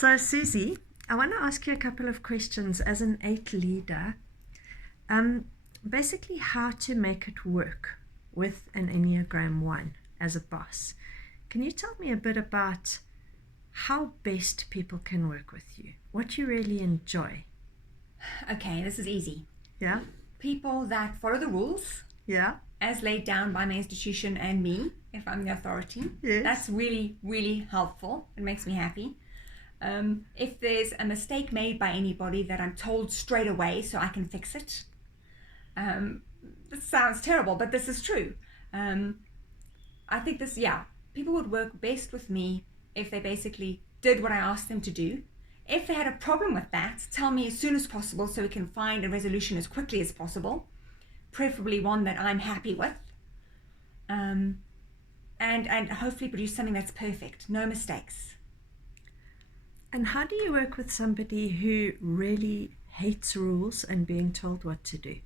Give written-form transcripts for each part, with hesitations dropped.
So, Susie, I want to ask you a couple of questions as an 8 leader. Basically, how to make it work with an Enneagram ONE as a boss. Can you tell me a bit about how best people can work with you? What you really enjoy? Okay, this is easy. Yeah? People that follow the rules Yeah? as laid down by my institution and me, if I'm the authority. Yes. That's really, really helpful. It makes me happy. If there's a mistake made by anybody, that I'm told straight away so I can fix it. This sounds terrible, but this is true. I think people would work best with me if they basically did what I asked them to do. If they had a problem with that, tell me as soon as possible so we can find a resolution as quickly as possible, preferably one that I'm happy with, and hopefully produce something that's perfect, no mistakes. And how do you work with somebody who really hates rules and being told what to do?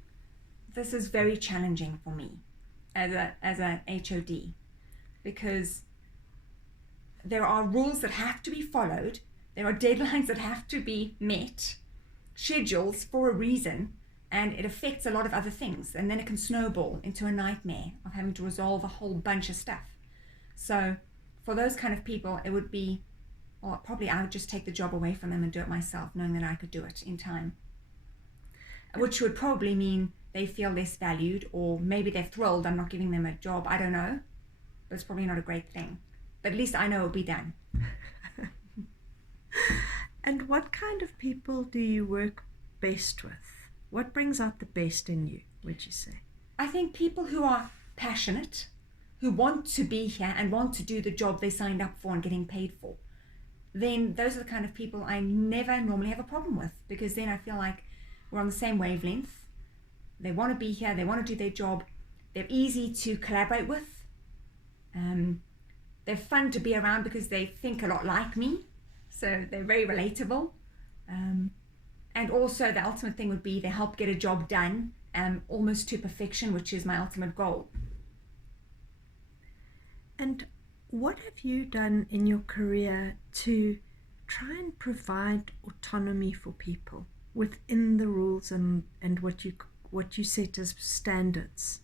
This is very challenging for me as an HOD, because there are rules that have to be followed, there are deadlines that have to be met, schedules for a reason, and it affects a lot of other things, and then it can snowball into a nightmare of having to resolve a whole bunch of stuff. So for those kind of people, it would be, well, probably I would just take the job away from them and do it myself, knowing that I could do it in time, which would probably mean they feel less valued, or maybe they're thrilled I'm not giving them a job. I don't know, but it's probably not a great thing, but at least I know it'll be done. And what kind of people do you work best with? What brings out the best in you, would you say? I think people who are passionate, who want to be here and want to do the job they signed up for and getting paid for, then those are the kind of people I never normally have a problem with, because then I feel like we're on the same wavelength. They want to be here, they want to do their job, they're easy to collaborate with, they're fun to be around because they think a lot like me, so they're very relatable, and also the ultimate thing would be they help get a job done almost to perfection, which is my ultimate goal. And what have you done in your career to try and provide autonomy for people within the rules and what you set as standards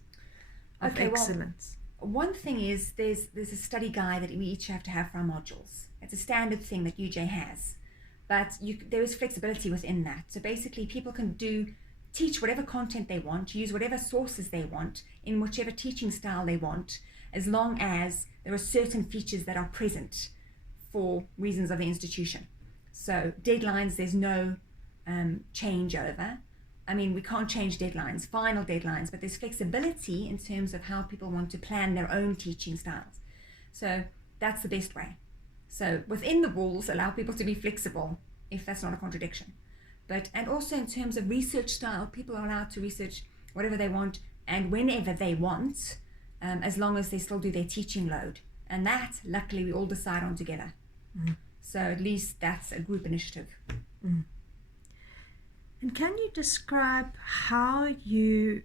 of excellence? Well, one thing is there's a study guide that we each have to have for our modules. It's a standard thing that UJ has, but there is flexibility within that. So basically people can teach whatever content they want, use whatever sources they want, in whichever teaching style they want, as long as there are certain features that are present for reasons of the institution. So deadlines, there's no changeover. I mean, we can't change deadlines, final deadlines, but there's flexibility in terms of how people want to plan their own teaching styles. So that's the best way. So within the rules, allow people to be flexible, if that's not a contradiction. And also in terms of research style, people are allowed to research whatever they want and whenever they want, as long as they still do their teaching load. And that, luckily, we all decide on together. Mm. So at least that's a group initiative. Mm. And can you describe how you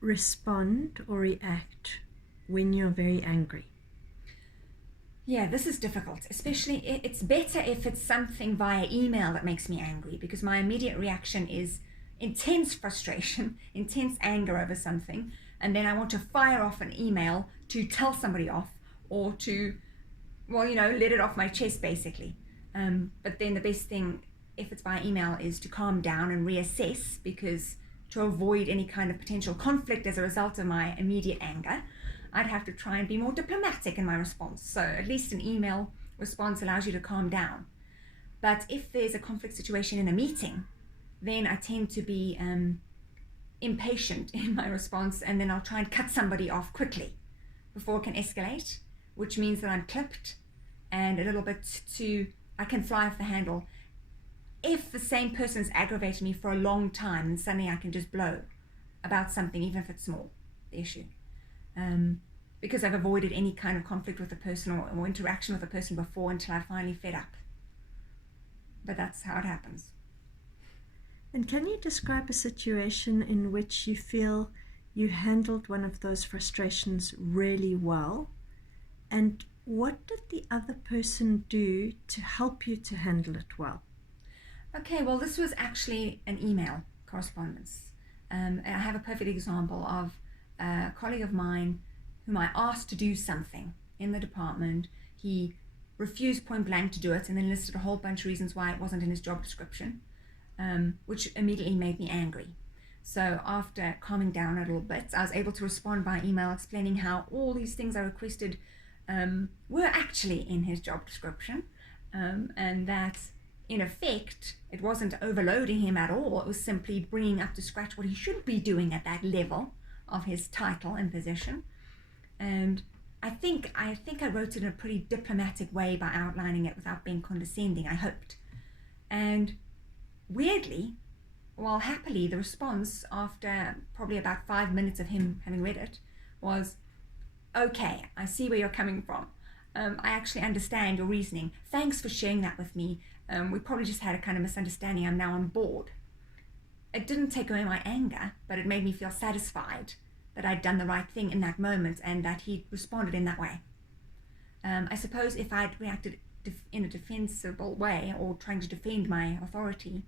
respond or react when you're very angry? Yeah, this is difficult, especially it's better if it's something via email that makes me angry, because my immediate reaction is intense frustration, intense anger over something, and then I want to fire off an email to tell somebody off, or to, let it off my chest basically. But then the best thing, if it's by email, is to calm down and reassess, because to avoid any kind of potential conflict as a result of my immediate anger, I'd have to try and be more diplomatic in my response. So at least an email response allows you to calm down. But if there's a conflict situation in a meeting, then I tend to be impatient in my response, and then I'll try and cut somebody off quickly before it can escalate, which means that I'm clipped and a little bit I can fly off the handle. If the same person's aggravated me for a long time, and suddenly I can just blow about something, even if it's small, the issue. Because I've avoided any kind of conflict with a person or interaction with a person before until I finally fed up. But that's how it happens. And can you describe a situation in which you feel you handled one of those frustrations really well, and what did the other person do to help you to handle it well? Okay, well, this was actually an email correspondence. And I have a perfect example of a colleague of mine whom I asked to do something in the department. He refused point blank to do it and then listed a whole bunch of reasons why it wasn't in his job description, which immediately made me angry. So after calming down a little bit, I was able to respond by email explaining how all these things I requested were actually in his job description, and that in effect it wasn't overloading him at all. It was simply bringing up to scratch what he should be doing at that level of his title and position. And I think I wrote it in a pretty diplomatic way by outlining it without being condescending, I hoped. And weirdly, well, happily, the response after probably about 5 minutes of him having read it was, okay, I see where you're coming from. I actually understand your reasoning. Thanks for sharing that with me. We probably just had a kind of misunderstanding. I'm now on board. It didn't take away my anger, but it made me feel satisfied that I'd done the right thing in that moment and that he'd responded in that way. I suppose if I'd reacted in a defensible way or trying to defend my authority,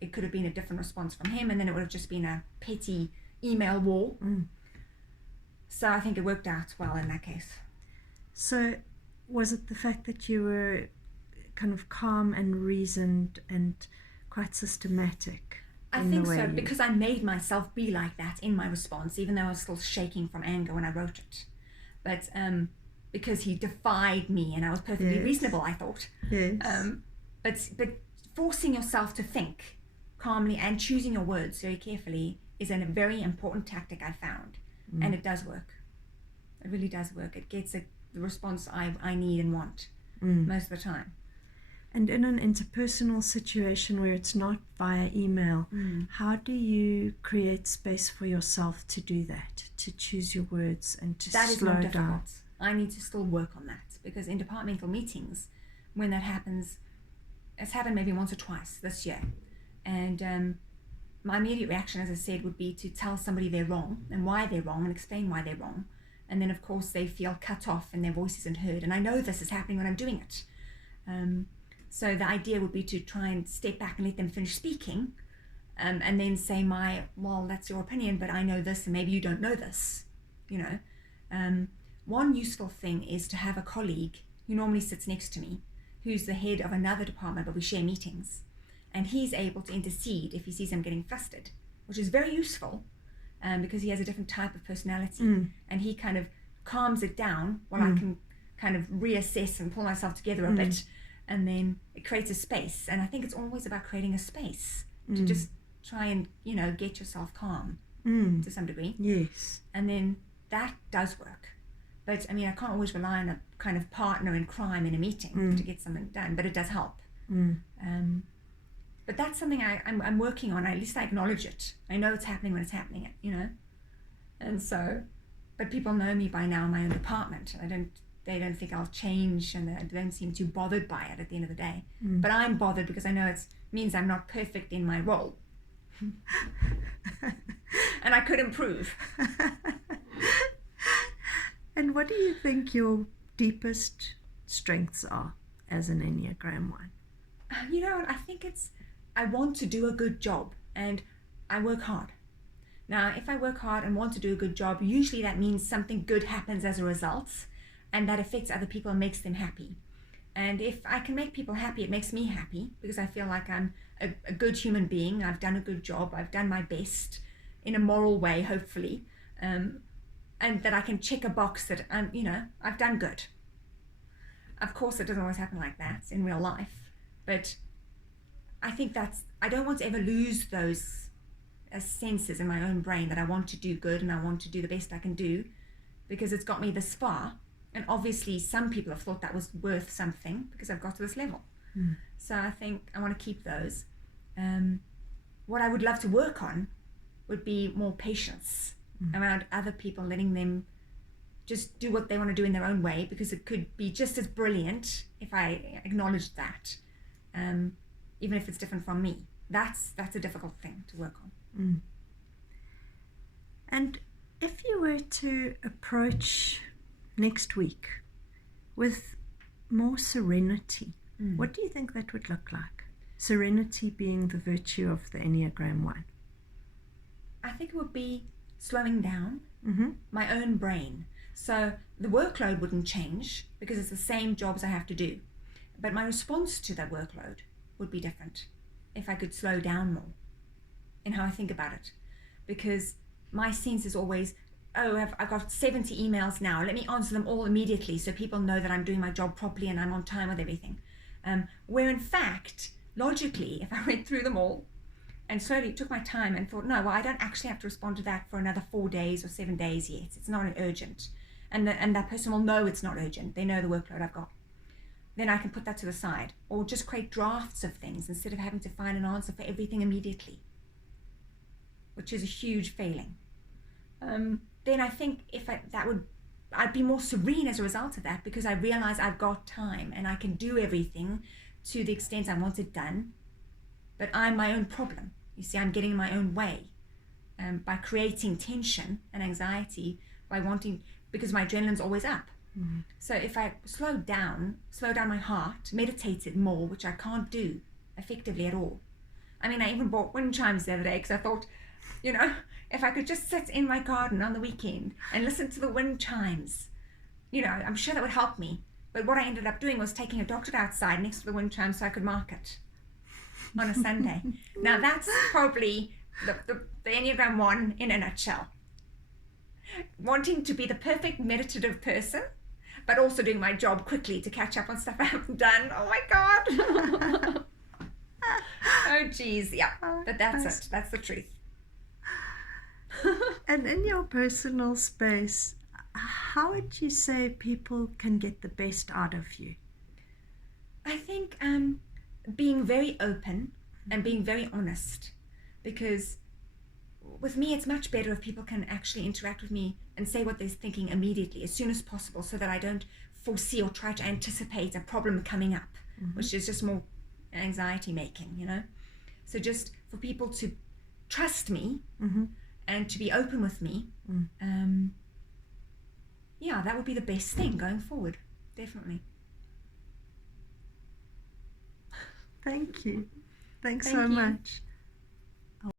it could have been a different response from him, and then it would have just been a petty email war. So I think it worked out well in that case. So was it the fact that you were kind of calm and reasoned and quite systematic? I think so, because I made myself be like that in my response, even though I was still shaking from anger when I wrote it. But because he defied me and I was perfectly reasonable, I thought. Yes. But forcing yourself to think calmly and choosing your words very carefully is a very important tactic I found. And it does work. It really does work. It gets the response I need and want most of the time. And in an interpersonal situation where it's not via email, how do you create space for yourself to do that, to choose your words and to slow down? That is more difficult. I need to still work on that, because in departmental meetings, when that happens, it's happened maybe once or twice this year. And my immediate reaction, as I said, would be to tell somebody they're wrong and why they're wrong and explain why they're wrong. And then, of course, they feel cut off and their voice isn't heard. And I know this is happening when I'm doing it. So the idea would be to try and step back and let them finish speaking, and then say well, that's your opinion, but I know this and maybe you don't know this, One useful thing is to have a colleague who normally sits next to me, who's the head of another department, but we share meetings. And he's able to intercede if he sees I'm getting flustered, which is very useful because he has a different type of personality. And he kind of calms it down while I can kind of reassess and pull myself together a bit. And then it creates a space. And I think it's always about creating a space to just try and, get yourself calm to some degree. Yes. And then that does work. But, I can't always rely on a kind of partner in crime in a meeting to get something done, but it does help. But that's something I'm working on. At least I acknowledge it. I know it's happening when it's happening, And so, but people know me by now in my own department. They don't think I'll change, and they don't seem too bothered by it at the end of the day. But I'm bothered because I know it means I'm not perfect in my role. And I could improve. And what do you think your deepest strengths are as an Enneagram One? I think I want to do a good job, and I work hard. Now, if I work hard and want to do a good job, usually that means something good happens as a result, and that affects other people and makes them happy. And if I can make people happy, it makes me happy, because I feel like I'm a good human being. I've done a good job. I've done my best in a moral way, hopefully, and that I can check a box that I've done good. Of course, it doesn't always happen like that in real life, but I think I don't want to ever lose those senses in my own brain that I want to do good and I want to do the best I can do, because it's got me this far. And obviously some people have thought that was worth something because I've got to this level. So I think I want to keep those. What I would love to work on would be more patience around other people, letting them just do what they want to do in their own way, because it could be just as brilliant if I acknowledged that, even if it's different from me. That's a difficult thing to work on. And if you were to approach next week with more serenity. What do you think that would look like? Serenity being the virtue of the Enneagram ONE. I think it would be slowing down Mm-hmm. my own brain. So the workload wouldn't change because it's the same jobs I have to do. But my response to that workload would be different if I could slow down more in how I think about it. Because my sense is always, oh, I've got 70 emails now. Let me answer them all immediately so people know that I'm doing my job properly and I'm on time with everything. Where in fact, logically, if I went through them all and slowly took my time and thought, no, well, I don't actually have to respond to that for another 4 days or 7 days yet. It's not urgent. And that person will know it's not urgent. They know the workload I've got. Then I can put that to the side, or just create drafts of things instead of having to find an answer for everything immediately, which is a huge failing. Then I think I'd be more serene as a result of that, because I realize I've got time and I can do everything to the extent I want it done. But I'm my own problem. You see, I'm getting in my own way by creating tension and anxiety because my adrenaline's always up. Mm-hmm. So if I slow down my heart, meditated more, which I can't do effectively at all. I mean, I even bought wind chimes the other day because I thought, if I could just sit in my garden on the weekend and listen to the wind chimes, I'm sure that would help me. But what I ended up doing was taking a doctorate outside next to the wind chimes so I could mark it on a Sunday. Now that's probably the Enneagram ONE in a nutshell. Wanting to be the perfect meditative person, but also doing my job quickly to catch up on stuff I haven't done. Oh my God. Oh geez, yeah. But that's it. That's the truth. And in your personal space, how would you say people can get the best out of you? I think being very open and being very honest, because with me it's much better if people can actually interact with me and say what they're thinking immediately, as soon as possible, so that I don't foresee or try to anticipate a problem coming up, which is just more anxiety making, So just for people to trust me and to be open with me, that would be the best thing going forward, definitely. Thank you. Thanks Thank so you. much.